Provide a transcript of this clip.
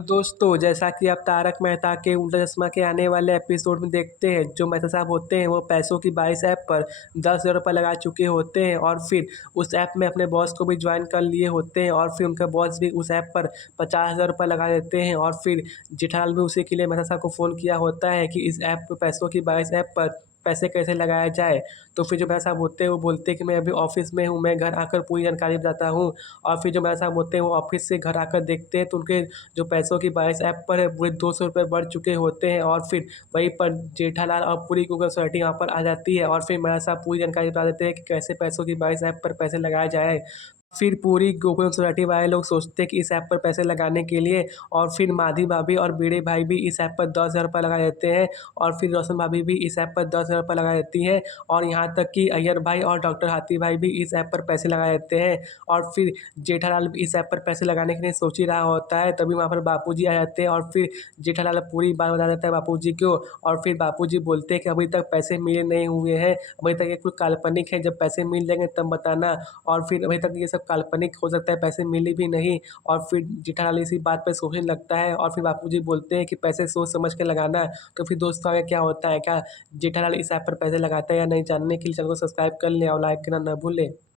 दोस्तों, जैसा कि आप तारक मेहता के उल्टा चश्मा के आने वाले एपिसोड में देखते हैं, जो मेहता साहब होते हैं वो पैसों की 22 ऐप पर 10,000 रुपये लगा चुके होते हैं और फिर उस ऐप में अपने बॉस को भी ज्वाइन कर लिए होते हैं और फिर उनका बॉस भी उस ऐप पर 50,000 रुपये लगा देते हैं और फिर जेठालाल भी उसी के लिए मेहता साहब को फ़ोन किया होता है कि इस ऐप पे पैसों की 22 ऐप पर पैसे कैसे लगाया जाए। तो फिर जो मेहता साहब होते हैं वो बोलते हैं कि मैं अभी ऑफ़िस में हूँ, मैं घर आकर पूरी जानकारी बताता हूँ। और फिर जो मेहता साहब होते हैं वो ऑफ़िस से घर आकर देखते हैं तो उनके जो पैसों की 22 ऐप पर है पूरे 200 रुपये बढ़ चुके होते हैं और फिर वहीं पर जेठालाल और पूरी गूगल सोसाइटी वहाँ पर आ जाती है और फिर मेहता साहब पूरी जानकारी बता देते हैं कि कैसे पैसों की 22 ऐप पर पैसे लगाए जाए। फिर पूरी गूगल सोसाइटी वाले लोग सोचते हैं कि इस ऐप पर पैसे लगाने के लिए और फिर माधी भाभी और भिड़े भाई भी इस ऐप पर 10,000 रुपये लगा देते हैं और फिर रोशन भाभी भी इस ऐप पर 10,000 रुपये लगा देती हैं और यहाँ तक कि अय्यर भाई और डॉक्टर हाथी भाई भी इस ऐप पर पैसे लगा देते हैं और फिर जेठालाल भी इस ऐप पर पैसे लगाने के लिए सोच ही रहा होता है, तभी वहाँ पर बापूजी आ जाते हैं और फिर जेठालाल पूरी बात बता देता है बापूजी को और फिर बापूजी बोलते हैं कि अभी तक पैसे मिले नहीं हुए हैं, अभी तक ये कुछ काल्पनिक है, जब पैसे मिल जाएँगे तब बताना। और फिर अभी तक ये सब काल्पनिक हो सकता है, पैसे मिले भी नहीं और फिर जेठालाल इसी बात पे सोचने लगता है और फिर बापूजी बोलते हैं कि पैसे सोच समझ के लगाना। तो फिर दोस्तों आगे क्या होता है, क्या जेठालाल इस ऐप पर पैसे लगाता है या नहीं, जानने के लिए चैनल को सब्सक्राइब कर लें और लाइक करना ना भूलें।